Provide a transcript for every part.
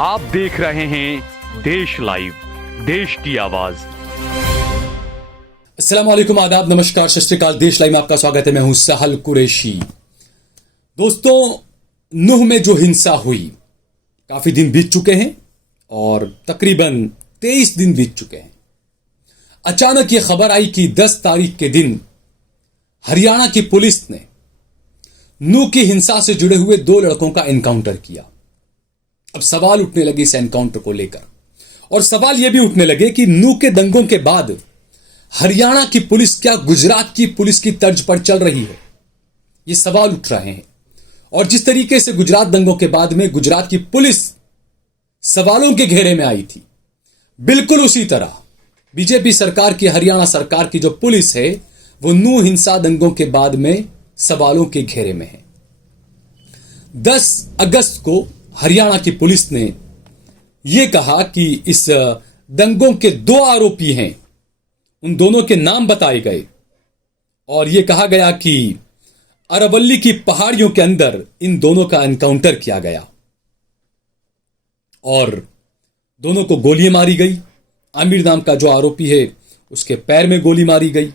आप देख रहे हैं देश लाइव, देश की आवाज। अस्सलाम वालेकुम, आदाब, नमस्कार, सत श्री अकाल। देश लाइव में आपका स्वागत है। मैं हूं सहल कुरैशी। दोस्तों, नूह में जो हिंसा हुई, काफी दिन बीत चुके हैं और तकरीबन 23 दिन बीत चुके हैं। अचानक यह खबर आई कि 10 तारीख के दिन हरियाणा की पुलिस ने नूह की हिंसा से जुड़े हुए 2 लड़कों का एनकाउंटर किया। अब सवाल उठने लगे इस एनकाउंटर को लेकर, और सवाल यह भी उठने लगे कि नूह के दंगों के बाद हरियाणा की पुलिस क्या गुजरात की पुलिस की तर्ज पर चल रही है। ये सवाल उठ रहे हैं। और जिस तरीके से गुजरात दंगों के बाद में गुजरात की पुलिस सवालों के घेरे में आई थी, बिल्कुल उसी तरह बीजेपी सरकार की, हरियाणा सरकार की जो पुलिस है, वो नूह हिंसा दंगों के बाद में सवालों के घेरे में है। 10 अगस्त को हरियाणा की पुलिस ने यह कहा कि इस दंगों के 2 आरोपी हैं, उन दोनों के नाम बताए गए और यह कहा गया कि अरावली की पहाड़ियों के अंदर इन दोनों का एनकाउंटर किया गया और दोनों को गोलियां मारी गई। आमिर नाम का जो आरोपी है, उसके पैर में गोली मारी गई।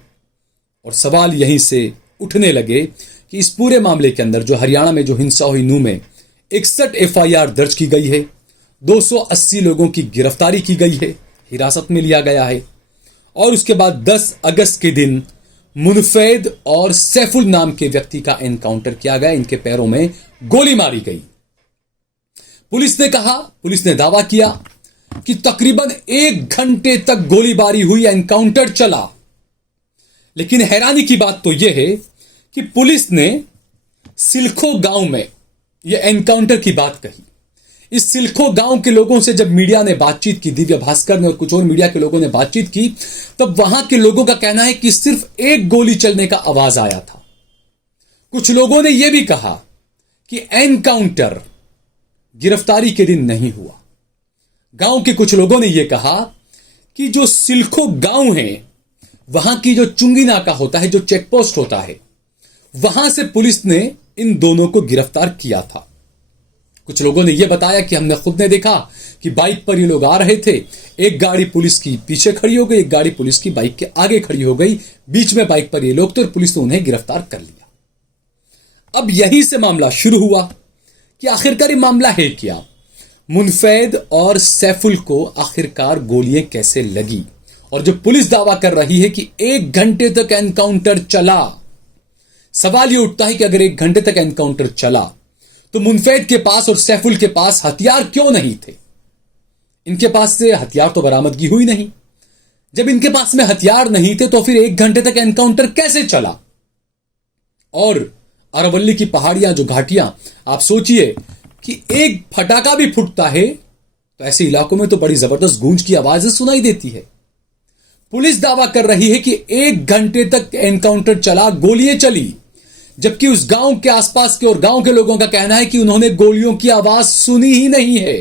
और सवाल यहीं से उठने लगे कि इस पूरे मामले के अंदर जो हरियाणा में जो हिंसा हुई, नूह में 61 FIR दर्ज की गई है, 280 लोगों की गिरफ्तारी की गई है, हिरासत में लिया गया है। और उसके बाद 10 अगस्त के दिन मुनफैद और सैफुल नाम के व्यक्ति का एनकाउंटर किया गया। इनके पैरों में गोली मारी गई। पुलिस ने दावा किया कि तकरीबन 1 घंटे तक गोलीबारी हुई, एनकाउंटर चला। लेकिन हैरानी की बात तो यह है कि पुलिस ने सिलखो गांव में यह एनकाउंटर की बात कही। इस सिलखो गांव के लोगों से जब मीडिया ने बातचीत की, दिव्य भास्कर ने और कुछ और मीडिया के लोगों ने बातचीत की, तब वहां के लोगों का कहना है कि सिर्फ 1 गोली चलने का आवाज आया था। कुछ लोगों ने यह भी कहा कि एनकाउंटर गिरफ्तारी के दिन नहीं हुआ। गांव के कुछ लोगों ने यह कहा कि जो सिलखो गांव है, वहां की जो चुंगी नाका होता है, जो चेकपोस्ट होता है, वहां से पुलिस ने इन दोनों को गिरफ्तार किया था। कुछ लोगों ने यह बताया कि हमने खुद ने देखा कि बाइक पर ये लोग आ रहे थे, एक गाड़ी पुलिस की पीछे खड़ी हो गई, एक गाड़ी पुलिस की बाइक के आगे खड़ी हो गई, बीच में बाइक पर ये लोग थे और पुलिस ने उन्हें गिरफ्तार कर लिया। अब यहीं से मामला शुरू हुआ कि आखिरकार ये मामला है क्या। मुनफैद और सैफुल को आखिरकार गोलियां कैसे लगी, और जो पुलिस दावा कर रही है कि 1 घंटे तक एनकाउंटर चला। सवाल यह उठता है कि अगर 1 घंटे तक एनकाउंटर चला तो मुनफैद के पास और सैफुल के पास हथियार क्यों नहीं थे। इनके पास से हथियार तो बरामदगी हुई नहीं। जब इनके पास में हथियार नहीं थे तो फिर 1 घंटे तक एनकाउंटर कैसे चला। और अरावली की पहाड़ियां, जो घाटियां, आप सोचिए कि एक फटाका भी फूटता है तो ऐसे इलाकों में तो बड़ी जबरदस्त गूंज की आवाजें सुनाई देती है। पुलिस दावा कर रही है कि 1 घंटे तक एनकाउंटर चला, गोलियां चली, जबकि उस गांव के आसपास के और गांव के लोगों का कहना है कि उन्होंने गोलियों की आवाज सुनी ही नहीं है।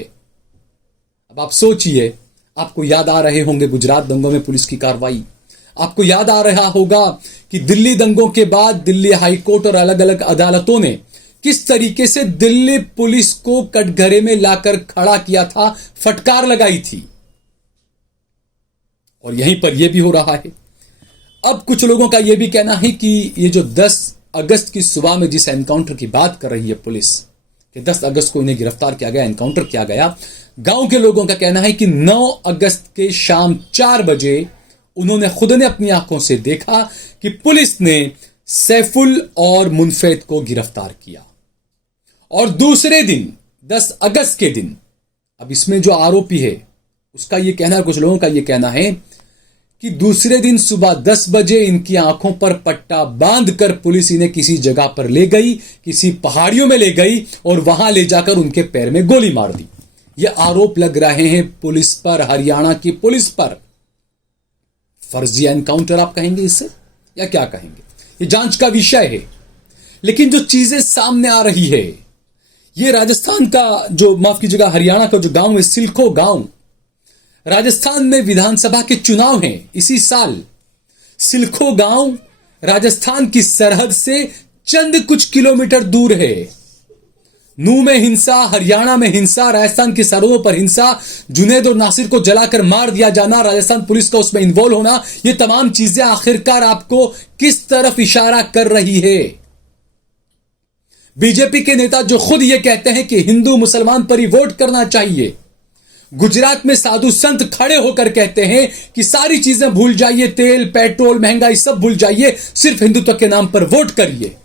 अब आप सोचिए, आपको याद आ रहे होंगे गुजरात दंगों में पुलिस की कार्रवाई। आपको याद आ रहा होगा कि दिल्ली दंगों के बाद दिल्ली हाईकोर्ट और अलग अलग अदालतों ने किस तरीके से दिल्ली पुलिस को कटघरे में लाकर खड़ा किया था, फटकार लगाई थी। और यहीं पर यह भी हो रहा है। अब कुछ लोगों का यह भी कहना है कि ये जो 10 अगस्त की सुबह में जिस एनकाउंटर की बात कर रही है पुलिस, कि 10 अगस्त को इन्हें गिरफ्तार किया गया, एनकाउंटर किया गया, गांव के लोगों का कहना है कि 9 अगस्त के शाम 4 बजे उन्होंने खुद ने अपनी आंखों से देखा कि पुलिस ने सैफुल और मुनफैद को गिरफ्तार किया। और दूसरे दिन 10 अगस्त के दिन, अब इसमें जो आरोपी है उसका यह कहना है, कुछ लोगों का यह कहना है कि दूसरे दिन सुबह 10 बजे इनकी आंखों पर पट्टा बांधकर पुलिस इन्हें किसी जगह पर ले गई, किसी पहाड़ियों में ले गई और वहां ले जाकर उनके पैर में गोली मार दी। ये आरोप लग रहे हैं पुलिस पर, हरियाणा की पुलिस पर। फर्जी एनकाउंटर आप कहेंगे इसे या क्या कहेंगे, ये जांच का विषय है। लेकिन जो चीजें सामने आ रही है, ये राजस्थान का जो, माफ कीजिएगा, हरियाणा का जो गांव है, सिलखो गांव, राजस्थान में विधानसभा के चुनाव हैं इसी साल। सिलखो गांव राजस्थान की सरहद से चंद कुछ किलोमीटर दूर है। नूह में हिंसा, हरियाणा में हिंसा, राजस्थान की सरहदों पर हिंसा, जुनैद और नासिर को जलाकर मार दिया जाना, राजस्थान पुलिस का उसमें इन्वॉल्व होना, ये तमाम चीजें आखिरकार आपको किस तरफ इशारा कर रही है? बीजेपी के नेता जो खुद ये कहते हैं कि हिंदू मुसलमान पर ही वोट करना चाहिए, गुजरात में साधु संत खड़े होकर कहते हैं कि सारी चीजें भूल जाइए, तेल, पेट्रोल, महंगाई सब भूल जाइए, सिर्फ हिंदुत्व के नाम पर वोट करिए।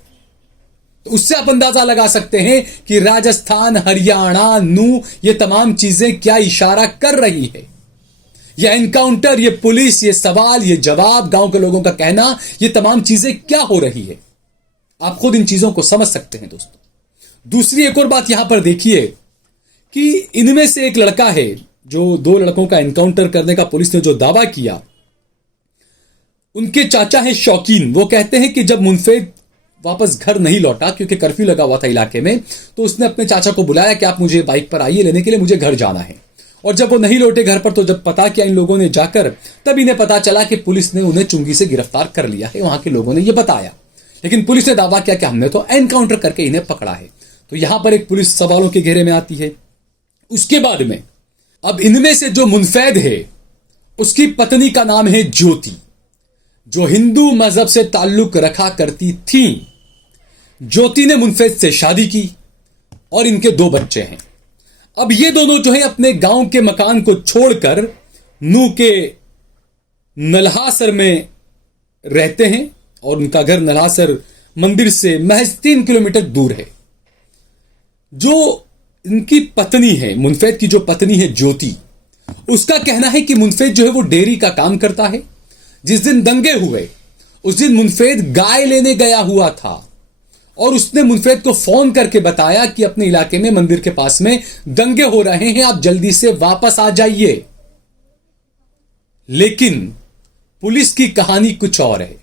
तो उससे आप अंदाजा लगा सकते हैं कि राजस्थान, हरियाणा, नूह, ये तमाम चीजें क्या इशारा कर रही है। ये एनकाउंटर, ये पुलिस, ये सवाल, ये जवाब, गांव के लोगों का कहना, ये तमाम चीजें क्या हो रही है, आप खुद इन चीजों को समझ सकते हैं दोस्तों। दूसरी एक और बात यहां पर देखिए कि इनमें से एक लड़का है, जो दो लड़कों का एनकाउंटर करने का पुलिस ने जो दावा किया, उनके चाचा हैं शौकीन। वो कहते हैं कि जब मुनफेद वापस घर नहीं लौटा, क्योंकि कर्फ्यू लगा हुआ था इलाके में, तो उसने अपने चाचा को बुलाया कि आप मुझे बाइक पर आइए लेने के लिए, मुझे घर जाना है। और जब वो नहीं लौटे घर पर, तो जब पता किया इन लोगों ने जाकर, तब इन्हें पता चला कि पुलिस ने उन्हें चुंगी से गिरफ्तार कर लिया है। वहां के लोगों ने यह बताया, लेकिन पुलिस ने दावा किया कि हमने तो एनकाउंटर करके इन्हें पकड़ा है। तो यहां पर एक पुलिस सवालों के घेरे में आती है। उसके बाद में अब इनमें से जो मुनफैद है, उसकी पत्नी का नाम है ज्योति, जो हिंदू मजहब से ताल्लुक रखा करती थी। ज्योति ने मुनफैद से शादी की और इनके दो बच्चे हैं। अब ये दोनों जो है अपने गांव के मकान को छोड़कर नूह के नल्हासर में रहते हैं, और उनका घर नल्हासर मंदिर से महज 3 किलोमीटर दूर है। जो इनकी पत्नी है, मुनफैद की जो पत्नी है ज्योति, उसका कहना है कि मुनफैद जो है वो डेयरी का काम करता है। जिस दिन दंगे हुए, उस दिन मुनफैद गाय लेने गया हुआ था, और उसने मुनफैद को फोन करके बताया कि अपने इलाके में मंदिर के पास में दंगे हो रहे हैं, आप जल्दी से वापस आ जाइए। लेकिन पुलिस की कहानी कुछ और है।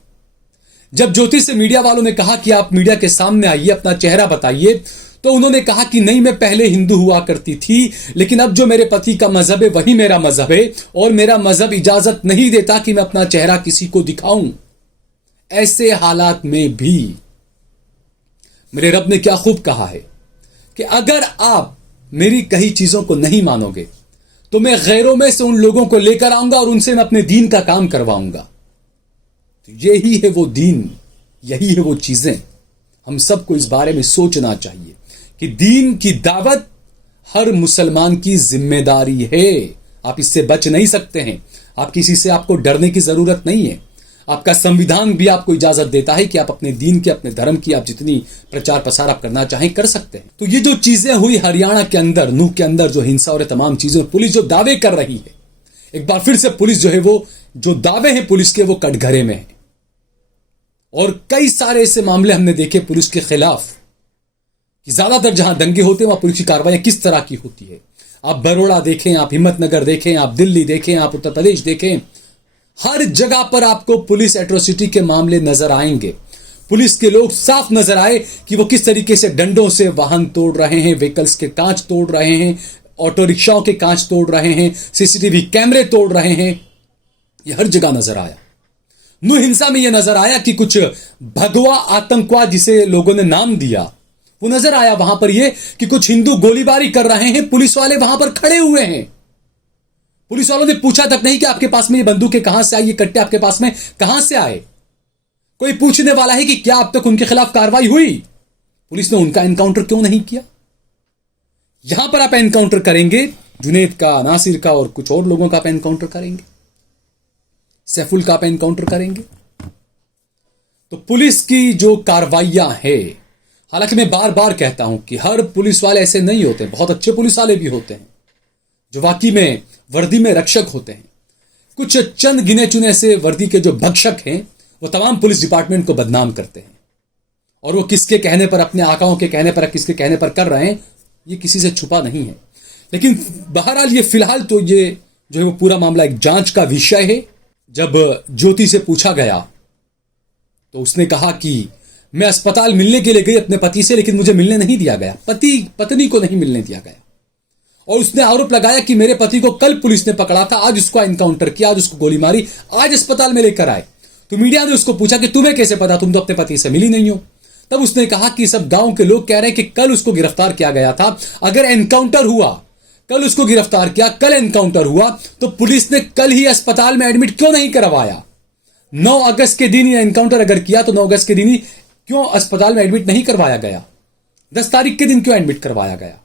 जब ज्योति से मीडिया वालों ने कहा कि आप मीडिया के सामने आइए, अपना चेहरा बताइए, तो उन्होंने कहा कि नहीं, मैं पहले हिंदू हुआ करती थी, लेकिन अब जो मेरे पति का मजहब है वही मेरा मजहब है, और मेरा मजहब इजाजत नहीं देता कि मैं अपना चेहरा किसी को दिखाऊं। ऐसे हालात में भी मेरे रब ने क्या खूब कहा है कि अगर आप मेरी कही चीजों को नहीं मानोगे, तो मैं गैरों में से उन लोगों को लेकर आऊंगा और उनसे मैं अपने दीन का काम करवाऊंगा। तो यही है वो दीन, यही है वो चीजें। हम सबको इस बारे में सोचना चाहिए कि दीन की दावत हर मुसलमान की जिम्मेदारी है। आप इससे बच नहीं सकते हैं। आप किसी से, आपको डरने की जरूरत नहीं है। आपका संविधान भी आपको इजाजत देता है कि आप अपने दीन के, अपने धर्म की आप जितनी प्रचार प्रसार आप करना चाहें कर सकते हैं। तो ये जो चीजें हुई हरियाणा के अंदर, नूह के अंदर जो हिंसा और तमाम चीजें, पुलिस जो दावे कर रही है, एक बार फिर से पुलिस जो है वो, जो दावे हैं पुलिस के, वो कटघरे में है। और कई सारे ऐसे मामले हमने देखे पुलिस के खिलाफ कि ज्यादातर जहां दंगे होते हैं वहां पुलिस की कार्रवाई किस तरह की होती है। आप बरोड़ा देखें, आप हिम्मतनगर देखें, आप दिल्ली देखें, आप उत्तर प्रदेश देखें, हर जगह पर आपको पुलिस एट्रोसिटी के मामले नजर आएंगे। पुलिस के लोग साफ नजर आए कि वो किस तरीके से डंडों से वाहन तोड़ रहे हैं, व्हीकल्स के कांच तोड़ रहे हैं, ऑटो रिक्शाओं के कांच तोड़ रहे हैं, सीसीटीवी कैमरे तोड़ रहे हैं। ये हर जगह नजर आया। नूह हिंसा में यह नजर आया कि कुछ भगवा आतंकवाद, जिसे लोगों ने नाम दिया, वो नजर आया वहां पर यह कि कुछ हिंदू गोलीबारी कर रहे हैं, पुलिस वाले वहां पर खड़े हुए हैं। पुलिस वालों ने पूछा तक नहीं कि आपके पास में ये बंदूकें कहां से आई, ये कट्टे आपके पास में कहां से आए। कोई पूछने वाला है कि क्या अब तक उनके खिलाफ कार्रवाई हुई? पुलिस ने उनका एनकाउंटर क्यों नहीं किया? यहां पर आप एनकाउंटर करेंगे जुनैद का, नासिर का और कुछ और लोगों का आप एनकाउंटर करेंगे, सैफुल का आप एनकाउंटर करेंगे। तो पुलिस की जो कार्रवाइयां है, हालांकि मैं बार बार कहता हूं कि हर पुलिस वाले ऐसे नहीं होते, बहुत अच्छे पुलिस वाले भी होते हैं जो वाकई में वर्दी में रक्षक होते हैं। कुछ चंद गिने चुने से वर्दी के जो भक्षक हैं वो तमाम पुलिस डिपार्टमेंट को बदनाम करते हैं, और वो किसके कहने पर, अपने आकाओं के कहने पर, किसके कहने पर कर रहे हैं, ये किसी से छुपा नहीं है। लेकिन बहरहाल ये फिलहाल तो ये जो है वो पूरा मामला एक जांच का विषय है। जब ज्योति से पूछा गया तो उसने कहा कि मैं अस्पताल मिलने के लिए गई अपने पति से, लेकिन मुझे मिलने नहीं दिया गया, पत्नी को नहीं मिलने दिया गया। और उसने आरोप लगाया कि मेरे पति को कल पुलिस ने पकड़ा था, आज उसको एनकाउंटर किया, आज उसको गोली मारी, आज अस्पताल में लेकर आए। तो मीडिया ने उसको पूछा कि तुम्हें कैसे पता, तुम तो अपने पति से मिली नहीं हो। तब उसने कहा कि सब गांव के लोग कह रहे हैं कि कल उसको गिरफ्तार किया गया था, अगर एनकाउंटर हुआ, कल उसको गिरफ्तार किया, कल एनकाउंटर हुआ, तो पुलिस ने कल ही अस्पताल में एडमिट क्यों नहीं करवाया? 9 अगस्त के दिन एनकाउंटर अगर किया तो 9 अगस्त के दिन ही क्यों अस्पताल में एडमिट नहीं करवाया गया? 10 तारीख के दिन क्यों एडमिट करवाया गया?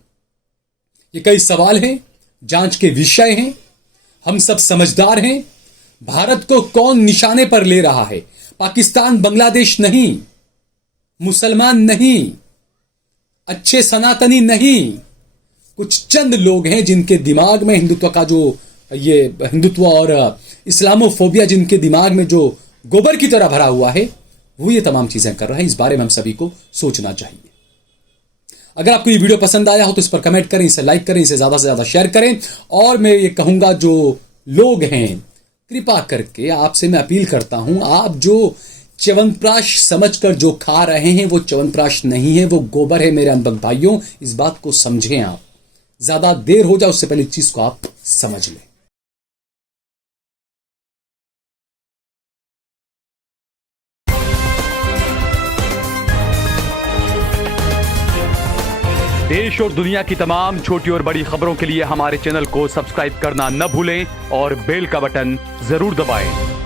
ये कई सवाल हैं, जांच के विषय हैं। हम सब समझदार हैं। भारत को कौन निशाने पर ले रहा है? पाकिस्तान, बांग्लादेश नहीं, मुसलमान नहीं, अच्छे सनातनी नहीं, कुछ चंद लोग हैं जिनके दिमाग में हिंदुत्व का जो ये हिंदुत्व और इस्लामोफोबिया जिनके दिमाग में जो गोबर की तरह भरा हुआ है, वो ये तमाम चीजें कर रहे हैं। इस बारे में हम सभी को सोचना चाहिए। अगर आपको ये वीडियो पसंद आया हो तो इस पर कमेंट करें, इसे लाइक करें, इसे ज्यादा से ज्यादा शेयर करें। और मैं ये कहूंगा, जो लोग हैं, कृपा करके आपसे मैं अपील करता हूं, आप जो च्यवनप्राश समझकर जो खा रहे हैं वो च्यवनप्राश नहीं है, वो गोबर है मेरे अनबक भाइयों। इस बात को समझें। आप ज्यादा देर हो जाए उससे पहले इस चीज को आप समझ लें। देश और दुनिया की तमाम छोटी और बड़ी खबरों के लिए हमारे चैनल को सब्सक्राइब करना न भूलें और बेल का बटन जरूर दबाएं।